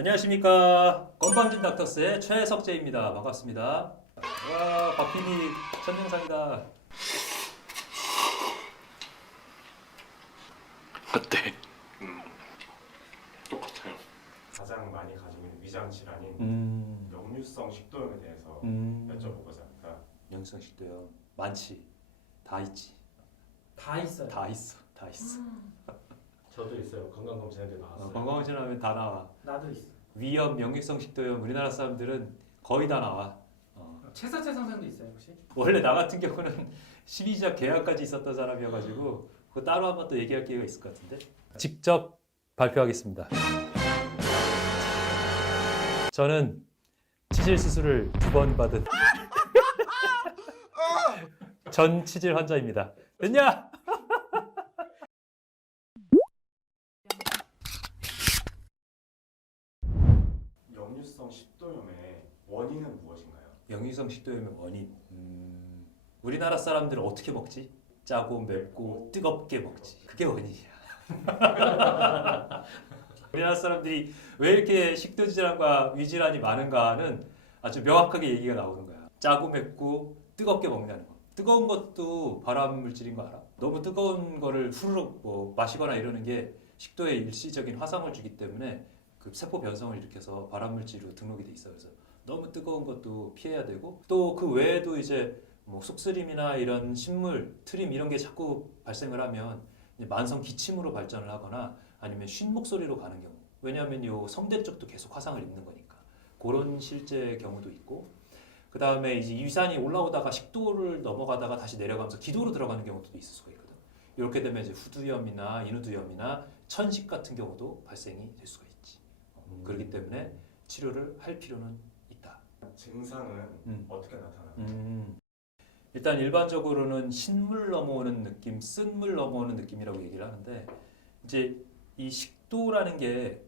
안녕하십니까. 건방진 닥터스의 최석재입니다. 반갑습니다. 와, 박PD 천명상이다. 어때? 똑같아요. 가장 많이 가지고 있는 위장 질환인 역류성 식도염에 대해서 여쭤보고자 합니다. 역류성 식도염 많지. 다 있지. 다 있어요. 다 있어. 다 있어. 저도 있어요. 건강검진에도 나왔어요. 건강검진하면 다 나와. 나도 있어. 위염, 역류성 식도염 우리나라 사람들은 거의 다 나와. 채사체 선생도 있어요 혹시? 원래 나 같은 경우는 12자 계약까지 있었던 사람이어가지고 그거 따로 한번 또 얘기할 기회가 있을 것 같은데. 직접 발표하겠습니다. 저는 치질 수술을 2번 받은 전 치질 환자입니다. 됐냐? 역류성 식도염의 원인은 무엇인가요? 역류성 식도염의 원인. 우리나라 사람들은 어떻게 먹지? 짜고 맵고 뜨겁게 먹지. 그게 원인이야. 우리나라 사람들이 왜 이렇게 식도 질환과 위 질환이 많은가는 아주 명확하게 얘기가 나오는 거야. 짜고 맵고 뜨겁게 먹는다는 거. 뜨거운 것도 발암 물질인 거 알아? 너무 뜨거운 거를 후루룩 마시거나 이러는 게 식도에 일시적인 화상을 주기 때문에 그 세포 변성을 일으켜서 발암 물질로 등록이 돼 있어. 그래서 너무 뜨거운 것도 피해야 되고 또 그 외에도 이제 뭐 속쓰림이나 이런 식물, 트림 이런 게 자꾸 발생을 하면 이제 만성 기침으로 발전을 하거나 아니면 쉰 목소리로 가는 경우. 왜냐하면 요 성대 쪽도 계속 화상을 입는 거니까. 그런 실제 경우도 있고. 그 다음에 이제 위산이 올라오다가 식도를 넘어가다가 다시 내려가면서 기도로 들어가는 경우도 있을 수가 있거든. 이렇게 되면 이제 후두염이나 인후두염이나 천식 같은 경우도 발생이 될 수가 있지. 그렇기 때문에 치료를 할 필요는 있다. 증상은 어떻게 나타나요? 일단 일반적으로는 신물 넘어오는 느낌, 쓴물 넘어오는 느낌이라고 얘기를 하는데 이제 이 식도라는 게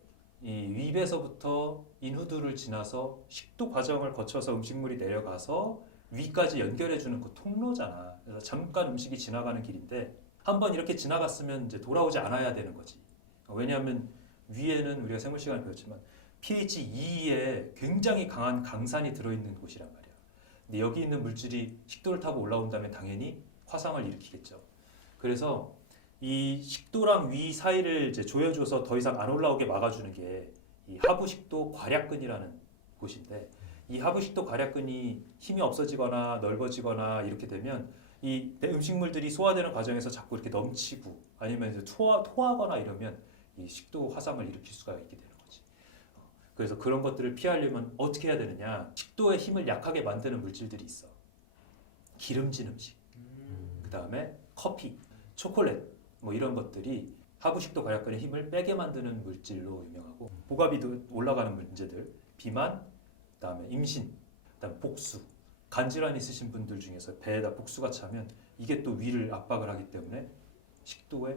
이 위배서부터 인후두를 지나서 식도 과정을 거쳐서 음식물이 내려가서 위까지 연결해주는 그 통로잖아. 그래서 잠깐 음식이 지나가는 길인데 한번 이렇게 지나갔으면 이제 돌아오지 않아야 되는 거지. 왜냐하면 위에는 우리가 생물 시간에 배웠지만 pH 2에 굉장히 강한 강산이 들어있는 곳이란 말이야. 근데 여기 있는 물질이 식도를 타고 올라온다면 당연히 화상을 일으키겠죠. 그래서 이 식도랑 위 사이를 이제 조여줘서 더 이상 안 올라오게 막아주는 게 이 하부식도 괄약근이라는 곳인데 이 하부식도 괄약근이 힘이 없어지거나 넓어지거나 이렇게 되면 이 음식물들이 소화되는 과정에서 자꾸 이렇게 넘치고 아니면 이제 토하거나 이러면 이 식도 화상을 일으킬 수가 있게 되는 거지. 그래서 그런 것들을 피하려면 어떻게 해야 되느냐? 식도의 힘을 약하게 만드는 물질들이 있어. 기름진 음식, 그 다음에 커피, 초콜릿 뭐 이런 것들이 하부식도 괄약근의 힘을 빼게 만드는 물질로 유명하고 복압이 올라가는 문제들, 비만, 그 다음에 임신, 그 다음에 복수, 간질환 있으신 분들 중에서 배에다 복수가 차면 이게 또 위를 압박을 하기 때문에 식도에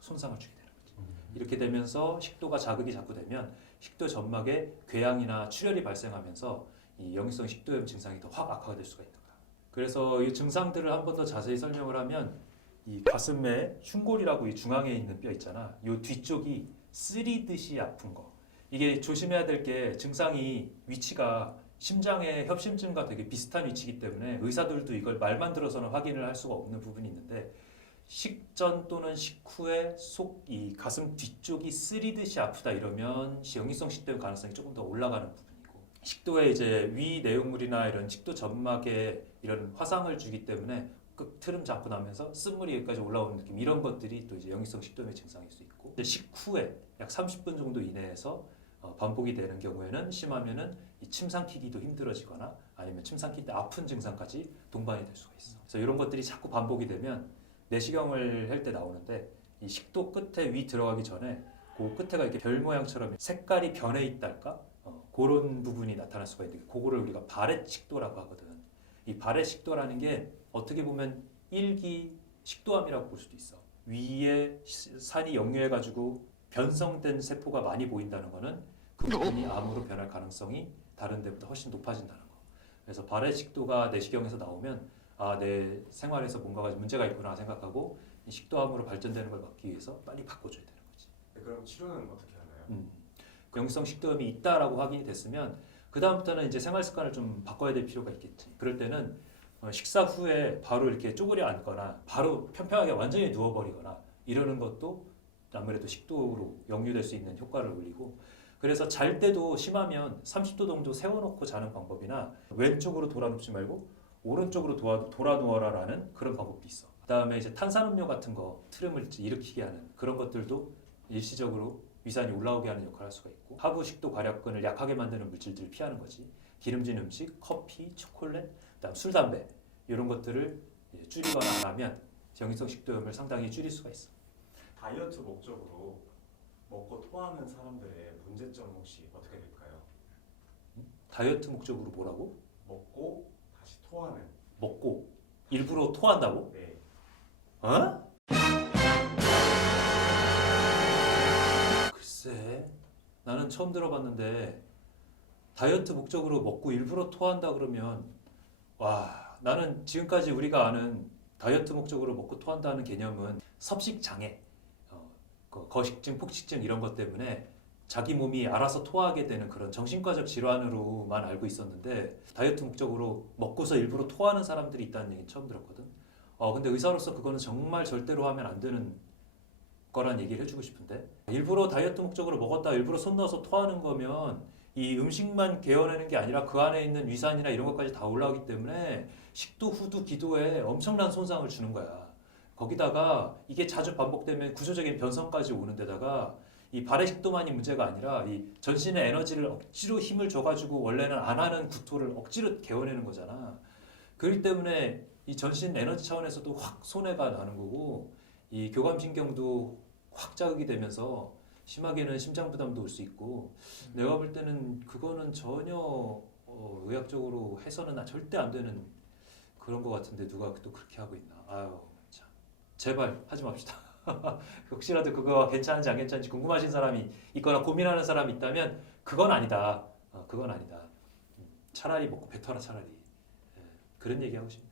손상을 주게 되는 거지. 이렇게 되면서 식도가 자극이 자꾸 되면 식도 점막에 궤양이나 출혈이 발생하면서 이 역류성 식도염 증상이 더 확 악화가 될 수가 있는 거야. 그래서 이 증상들을 한 번 더 자세히 설명을 하면 이 가슴에 흉골이라고 이 중앙에 있는 뼈 있잖아. 이 뒤쪽이 쓰리듯이 아픈 거. 이게 조심해야 될 게 증상이 위치가 심장의 협심증과 되게 비슷한 위치이기 때문에 의사들도 이걸 말만 들어서는 확인을 할 수가 없는 부분이 있는데 식전 또는 식후에 이 가슴 뒤쪽이 쓰리듯이 아프다 이러면 역류성 식도염 가능성이 조금 더 올라가는 부분이고 식도에 이제 위 내용물이나 이런 식도 점막에 이런 화상을 주기 때문에 트름 잡고 나면서 쓴물이 여기까지 올라오는 느낌 이런 것들이 또 이제 역류성 식도염의 증상일 수 있고 식후에 약 30분 정도 이내에서 반복이 되는 경우에는 심하면은 이 침 삼키기도 힘들어지거나 아니면 침 삼킬 때 아픈 증상까지 동반이 될 수가 있어. 그래서 이런 것들이 자꾸 반복이 되면 내시경을 할 때 나오는데 이 식도 끝에 위 들어가기 전에 그 끝에가 이렇게 별 모양처럼 색깔이 변해 있달까? 그런 부분이 나타날 수가 있는데 그거를 우리가 바렛 식도라고 하거든. 이 바렛 식도라는 게 어떻게 보면 1기 식도암이라고 볼 수도 있어. 위에 산이 역류해가지고 변성된 세포가 많이 보인다는 거는 그 부분이 암으로 변할 가능성이 다른 데보다 훨씬 높아진다는 거. 그래서 바렛 식도가 내시경에서 나오면 아, 내 생활에서 뭔가가 문제가 있구나 생각하고 이 식도암으로 발전되는 걸 막기 위해서 빨리 바꿔줘야 되는 거지. 그럼 치료는 어떻게 하나요? 역류성 식도염이 있다라고 확인이 됐으면 그 다음부터는 이제 생활 습관을 좀 바꿔야 될 필요가 있겠지. 그럴 때는 식사 후에 바로 이렇게 쪼그려 앉거나 바로 평평하게 완전히 누워버리거나 이러는 것도 아무래도 식도로 역류될 수 있는 효과를 올리고, 그래서 잘 때도 심하면 30도 정도 세워놓고 자는 방법이나 왼쪽으로 돌아 눕지 말고 오른쪽으로 돌아 누워라라는 그런 방법도 있어. 그다음에 이제 탄산음료 같은 거 트름을 일으키게 하는 그런 것들도 일시적으로 위산이 올라오게 하는 역할을 할 수가 있고, 하부 식도 괄약근을 약하게 만드는 물질들을 피하는 거지. 기름진 음식, 커피, 초콜릿, 그다음 술, 담배 이런 것들을 줄이거나 안 하면 역류성 식도염을 상당히 줄일 수가 있어. 다이어트 목적으로 먹고 토하는 사람들의 문제점 혹시 어떻게 될까요? 다이어트 목적으로 뭐라고? 먹고 다시 토하는. 먹고 일부러 토한다고? 네. 어? 글쎄, 나는 처음 들어봤는데 다이어트 목적으로 먹고 일부러 토한다 그러면, 와, 나는 지금까지 우리가 아는 다이어트 목적으로 먹고 토한다는 개념은 섭식 장애, 거식증, 폭식증 이런 것 때문에 자기 몸이 알아서 토하게 되는 그런 정신과적 질환으로만 알고 있었는데, 다이어트 목적으로 먹고서 일부러 토하는 사람들이 있다는 얘기 처음 들었거든. 근데 의사로서 그거는 정말 절대로 하면 안 되는 거란 얘기를 해주고 싶은데, 일부러 다이어트 목적으로 먹었다 일부러 손 넣어서 토하는 거면 이 음식만 개어내는 게 아니라 그 안에 있는 위산이나 이런 것까지 다 올라오기 때문에 식도, 후두, 기도에 엄청난 손상을 주는 거야. 거기다가 이게 자주 반복되면 구조적인 변성까지 오는 데다가 이 발해식도만이 문제가 아니라 이 전신의 에너지를 억지로 힘을 줘가지고 원래는 안 하는 구토를 억지로 개어내는 거잖아. 그렇기 때문에 이 전신 에너지 차원에서도 확 손해가 나는 거고, 이 교감신경도 확 자극이 되면서 심하게는 심장 부담도 올 수 있고, 내가 볼 때는 그거는 전혀 의학적으로 해서는 절대 안 되는 그런 거 같은데 누가 또 그렇게 하고 있나. 아유 참, 제발 하지 맙시다. 혹시라도 그거 괜찮은지 안 괜찮은지 궁금하신 사람이 있거나 고민하는 사람이 있다면 그건 아니다. 그건 아니다. 차라리 먹고 뱉어라 차라리. 그런 얘기 하고 싶네.